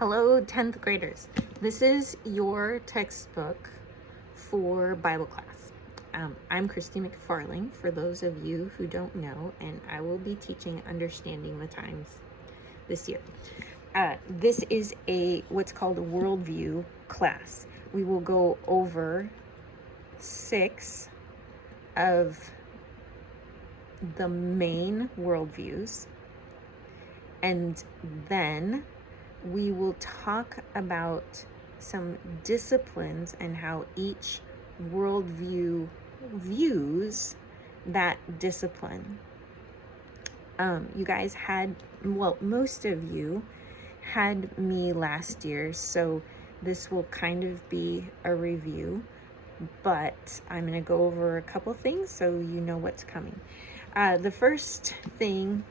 Hello, 10th graders. This is your textbook for Bible class. I'm Christy McFarling, for those of you who don't know, and I will be teaching Understanding the Times this year. This is what's called a worldview class. We will go over 6 of the main worldviews, and then we will talk about some disciplines and how each worldview views that discipline. You guys most of you had me last year, so this will kind of be a review, but I'm going to go over a couple things so you know what's coming. The first thing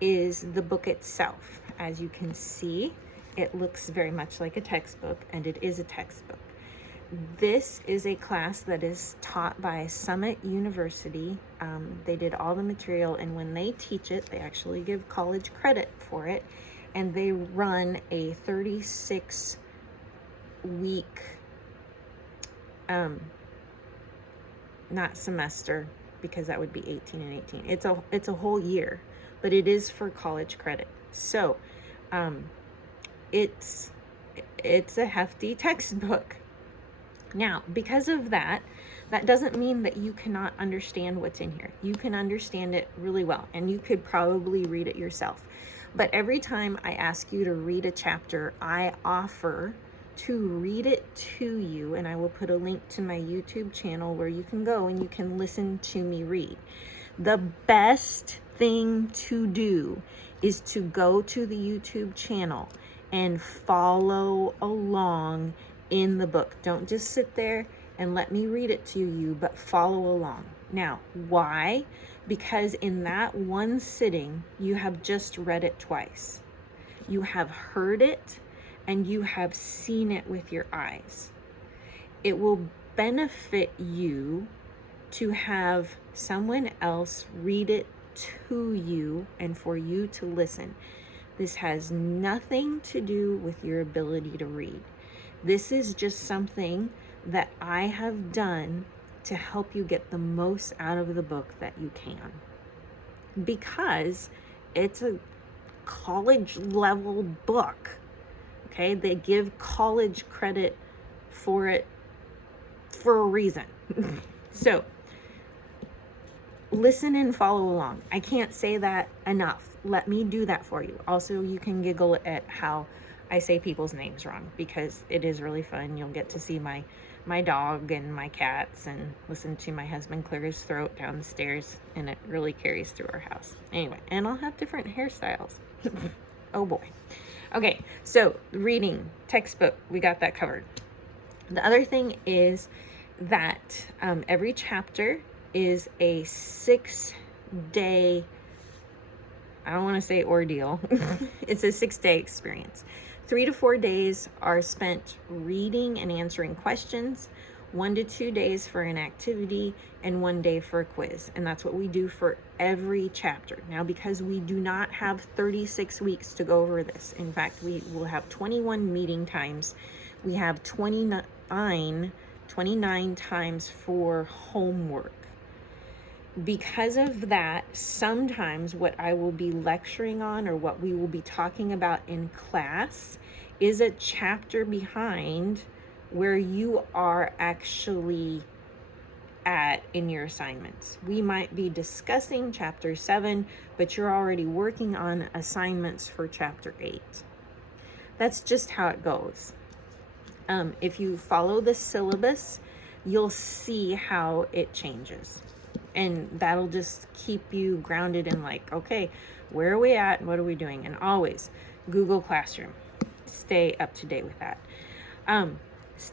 is the book itself. As you can see, it looks very much like a textbook, and it is a textbook. This is a class that is taught by Summit University. They did all the material, and when they teach it, they actually give college credit for it, and they run a 36-week, not semester, because that would be 18 and 18. It's a whole year, but it is for college credit. So, it's a hefty textbook. Now, because of that doesn't mean that you cannot understand what's in here. You can understand it really well, and you could probably read it yourself. But every time I ask you to read a chapter, I offer to read it to you, and I will put a link to my YouTube channel where you can go and you can listen to me read. The best thing to do is to go to the YouTube channel and follow along in the book. Don't just sit there and let me read it to you, but follow along. Now, why? Because in that one sitting, you have just read it twice. You have heard it and you have seen it with your eyes. It will benefit you to have someone else read it to you and for you to listen. This has nothing to do with your ability to read. This is just something that I have done to help you get the most out of the book that you can. Because it's a college level book. Okay, they give college credit for it for a reason. So, listen and follow along. I can't say that enough. Let me do that for you. Also, you can giggle at how I say people's names wrong, because it is really fun. You'll get to see my dog and my cats and listen to my husband clear his throat down the stairs, and it really carries through our house. Anyway, and I'll have different hairstyles. Oh boy. Okay, so reading, textbook, we got that covered. The other thing is that every chapter is a 6-day, I don't want to say ordeal. It's a 6-day experience. 3 to 4 days are spent reading and answering questions, 1 to 2 days for an activity, and 1 day for a quiz. And that's what we do for every chapter. Now, because we do not have 36 weeks to go over this, in fact, we will have 21 meeting times. We have 29 times for homework. Because of that, sometimes what I will be lecturing on, or what we will be talking about in class, is a chapter behind where you are actually at in your assignments. We might be discussing chapter 7, but you're already working on assignments for chapter 8. That's just how it goes. If you follow the syllabus, you'll see how it changes. And that'll just keep you grounded in, like, okay, where are we at? What are we doing? And always Google Classroom. Stay up to date with that.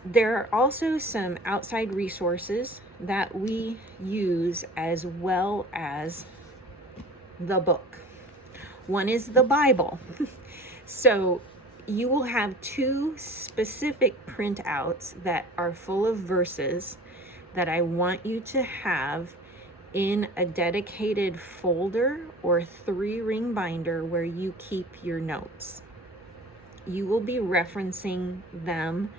There are also some outside resources that we use as well as the book. One is the Bible. So you will have 2 specific printouts that are full of verses that I want you to have in a dedicated folder or 3-ring binder where you keep your notes. You will be referencing them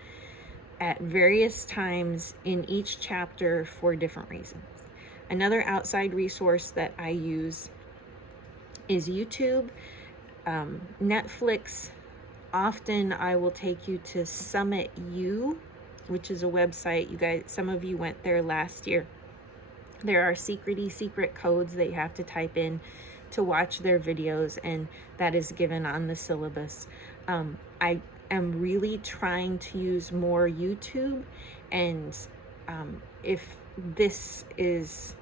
at various times in each chapter for different reasons. Another outside resource that I use is YouTube, Netflix. Often I will take you to Summit U, which is a website. You guys, some of you went there last year. There are secret codes that you have to type in to watch their videos, and that is given on the syllabus. I am really trying to use more YouTube, and if this is,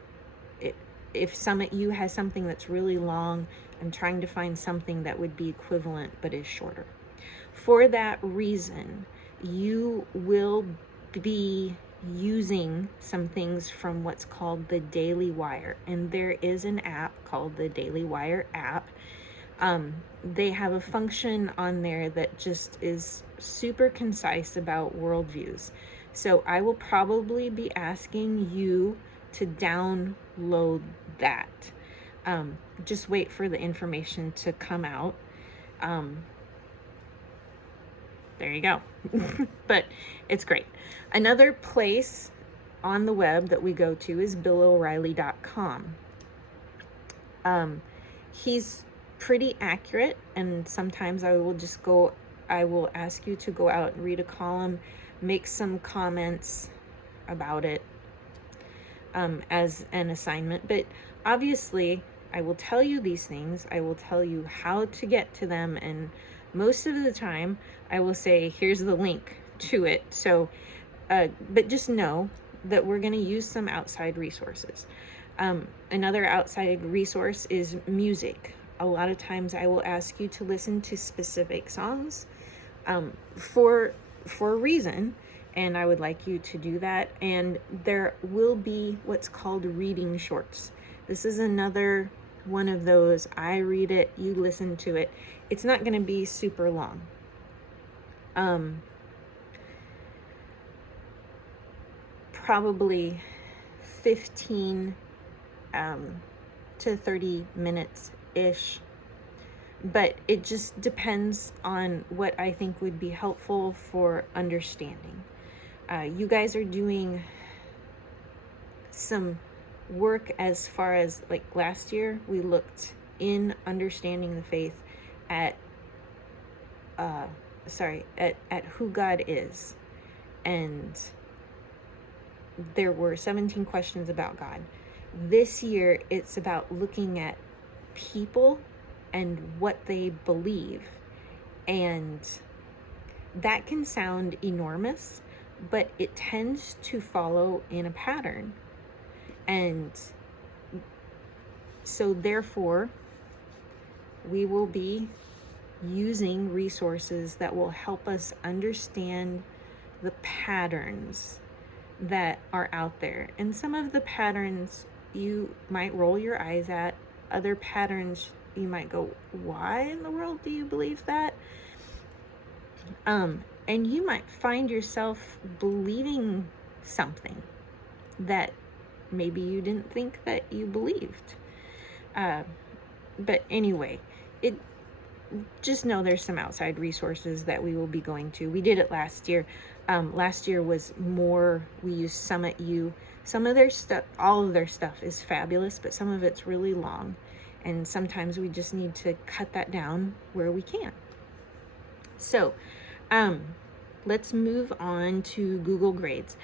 if Summit U has something that's really long, I'm trying to find something that would be equivalent but is shorter. For that reason, you will be using some things from what's called the Daily Wire, and there is an app called the Daily Wire app. They have a function on there that just is super concise about worldviews. So I will probably be asking you to download that. Just wait for the information to come out. There you go. But it's great. Another place on the web that we go to is BillO'Reilly.com. He's pretty accurate, and sometimes I will ask you to go out and read a column, make some comments about it as an assignment. But obviously, I will tell you these things. I will tell you how to get to them, and most of the time I will say, here's the link to it. So, but just know that we're going to use some outside resources. Another outside resource is music. A lot of times I will ask you to listen to specific songs for a reason, and I would like you to do that. And there will be what's called reading shorts. This is another one of those, I read it, you listen to it. It's not going to be super long. Probably 15 to 30 minutes-ish. But it just depends on what I think would be helpful for understanding. You guys are doing some work as far as, like last year, we looked in understanding the faith at who God is. And there were 17 questions about God. This year, it's about looking at people and what they believe. And that can sound enormous, but it tends to follow in a pattern. And so therefore, we will be using resources that will help us understand the patterns that are out there. And some of the patterns you might roll your eyes at. Other patterns you might go, why in the world do you believe that? And you might find yourself believing something that maybe you didn't think that you believed. But anyway, just know there's some outside resources that we will be going to. We did it last year. Last year was more, we used Summit U. Some of their stuff, all of their stuff is fabulous, but some of it's really long. And sometimes we just need to cut that down where we can. So let's move on to Google Grades.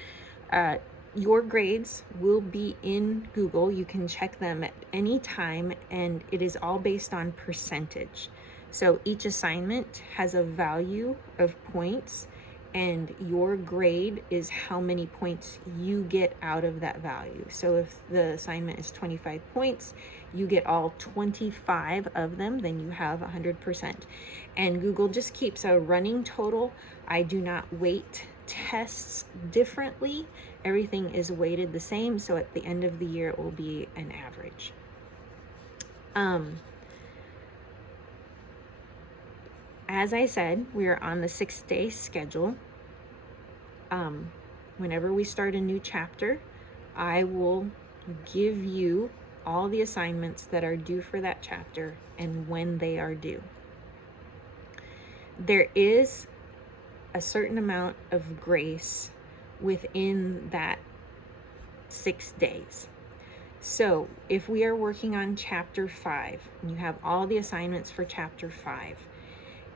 Your grades will be in Google. You can check them at any time, and it is all based on percentage. So each assignment has a value of points, and your grade is how many points you get out of that value. So if the assignment is 25 points, you get all 25 of them, then you have 100%. And Google just keeps a running total. I do not weight tests differently. Everything is weighted the same, so at the end of the year it will be an average. As I said, we are on the 6-day schedule. Whenever we start a new chapter, I will give you all the assignments that are due for that chapter and when they are due. There is a certain amount of grace within that 6 days. So if we are working on chapter 5, and you have all the assignments for chapter 5,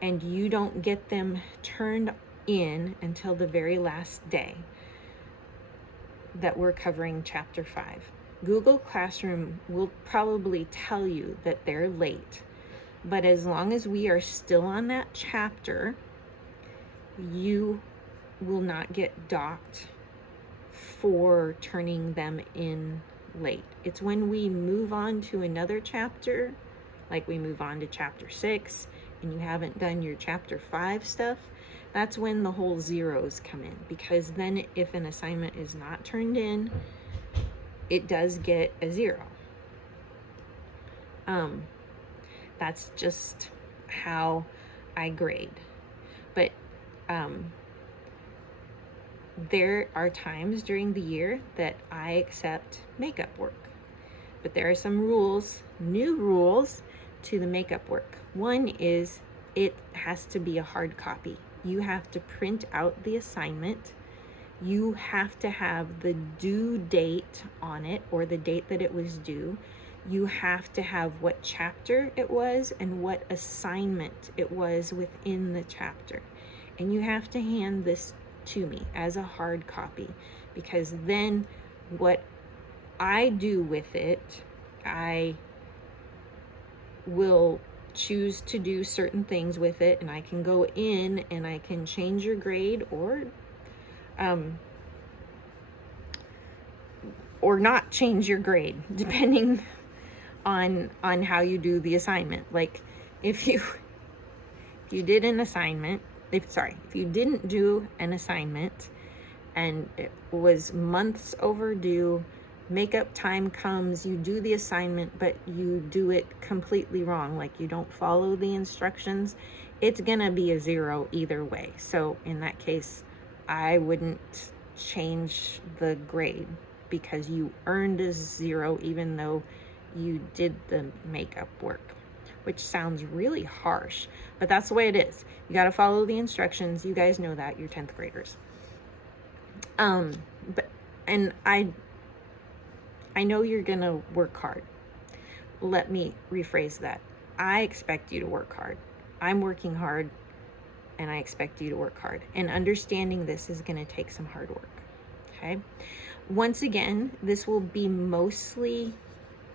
and you don't get them turned in until the very last day that we're covering chapter 5, Google Classroom will probably tell you that they're late. But as long as we are still on that chapter, you will not get docked for turning them in late. It's when we move on to another chapter, like we move on to chapter 6, and you haven't done your chapter 5 stuff, that's when the whole zeros come in. Because then if an assignment is not turned in, it does get a 0. That's just how I grade. But there are times during the year that I accept makeup work. But there are some rules, new rules to the makeup work. One is it has to be a hard copy. You have to print out the assignment. You have to have the due date on it, or the date that it was due. You have to have what chapter it was and what assignment it was within the chapter. And you have to hand this to me as a hard copy, because then what I do with it, I will choose to do certain things with it, and I can go in and I can change your grade or not change your grade depending on how you do the assignment. Like if you did an assignment, if you didn't do an assignment and it was months overdue, makeup time comes, you do the assignment, but you do it completely wrong, like you don't follow the instructions, it's gonna be a 0 either way. So in that case, I wouldn't change the grade, because you earned a 0 even though you did the makeup work, which sounds really harsh, but that's the way it is. You got to follow the instructions. You guys know that, you're 10th graders. And I know you're going to work hard. Let me rephrase that. I expect you to work hard. I'm working hard, and I expect you to work hard. And understanding this is going to take some hard work. Okay? Once again, this will be mostly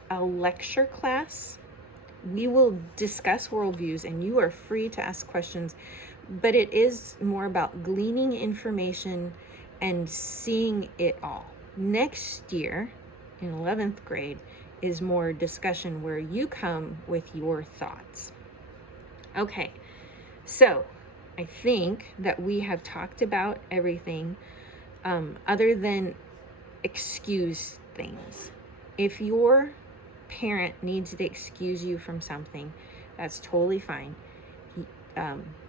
a lecture class. We will discuss worldviews, and you are free to ask questions, but it is more about gleaning information and seeing it all. Next year, in 11th grade, is more discussion where you come with your thoughts. Okay, so I think that we have talked about everything other than excuse things. If your parent needs to excuse you from something, that's totally fine.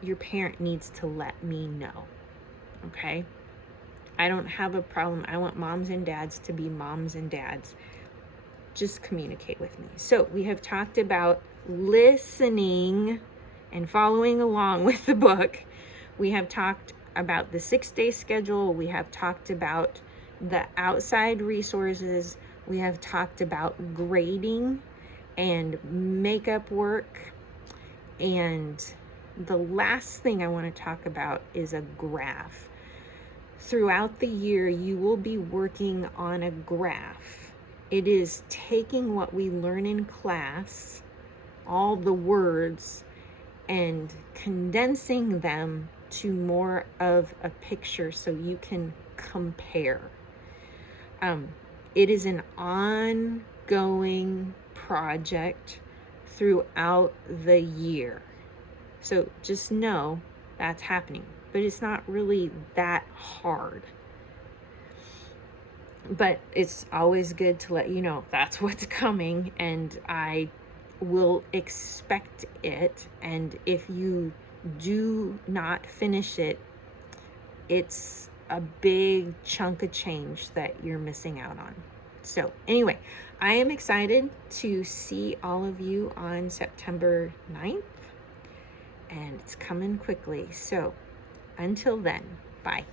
Your parent needs to let me know, okay? I don't have a problem. I want moms and dads to be moms and dads. Just communicate with me. So we have talked about listening and following along with the book. We have talked about the 6-day schedule. We have talked about the outside resources. We have talked about grading and makeup work. And the last thing I want to talk about is a graph. Throughout the year, you will be working on a graph. It is taking what we learn in class, all the words, and condensing them to more of a picture so you can compare. It is an ongoing project throughout the year. So just know that's happening, but it's not really that hard. But it's always good to let you know that's what's coming, and I will expect it. And if you do not finish it, it's a big chunk of change that you're missing out on. So anyway, I am excited to see all of you on September 9th. and it's coming quickly. So until then, bye.